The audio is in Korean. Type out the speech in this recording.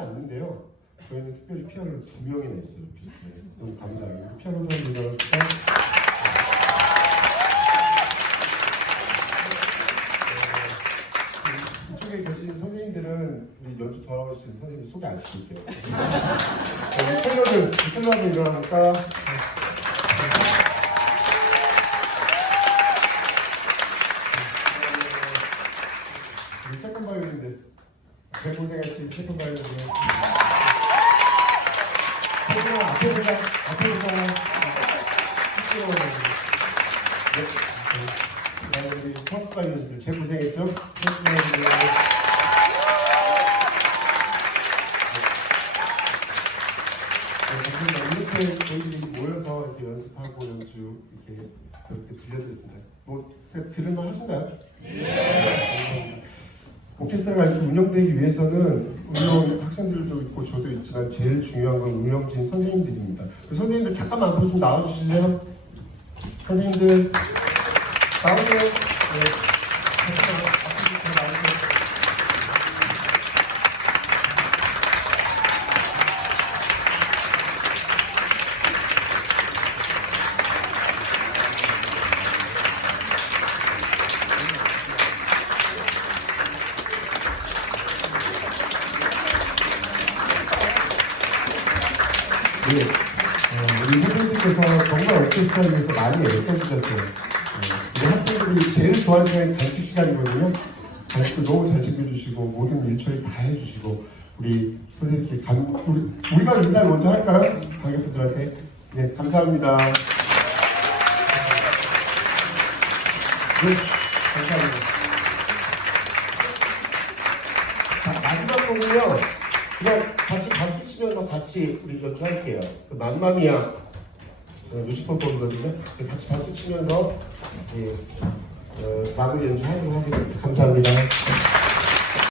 않는데요. 저희는 특별히 피아노를 두 명이나 했어요. 너무 감사하고 피아노도 한번 불러주세요. 연주 도와주시는 선생님 소개 안 시킬게요. 우리 첼로들 첼로 한번 일어나볼까? 우리 세컨 바이올인데 잘 고생했지 세컨 바이올인데 세컨 앞에 보자 앞에 보자 네. 네. 우리 퍼스트 바이올인들 잘 고생했죠 네, 이렇게 저희들이 모여서 이렇게 연습하고 연주 이렇게 이렇게 들려드렸습니다. 뭐 들을만 하신가요? 오케스트라가 이렇게 운영되기 위해서는 운영 학생들도 있고 저도 있지만 제일 중요한 건 운영진 선생님들입니다. 그 선생님들 잠깐만 좀 나와주실래요? 선생님들 나오세요. 네. 잠깐만 앞으로 좀 나오세요. 네. 어, 우리 선생님께서 정말 오케스트라를 위해서 많이 애써주셨어요. 네. 우리 학생들이 제일 좋아하는 시간이 간식 시간이거든요. 간식도 너무 잘 챙겨주시고 모든 일처리 다 해주시고 우리 선생님께 감, 우리, 우리가 인사를 먼저 할까요? 관객분들한테. 네, 감사합니다. 네, 감사합니다. 자, 마지막 곡은요. 그냥 같이 치면서 같이 우리 연주할게요. 그 맘마미아 어, 뮤지컬 곡이거든요. 그 같이 박수 치면서 예, 어, 마무리 연주하도록 하겠습니다. 감사합니다.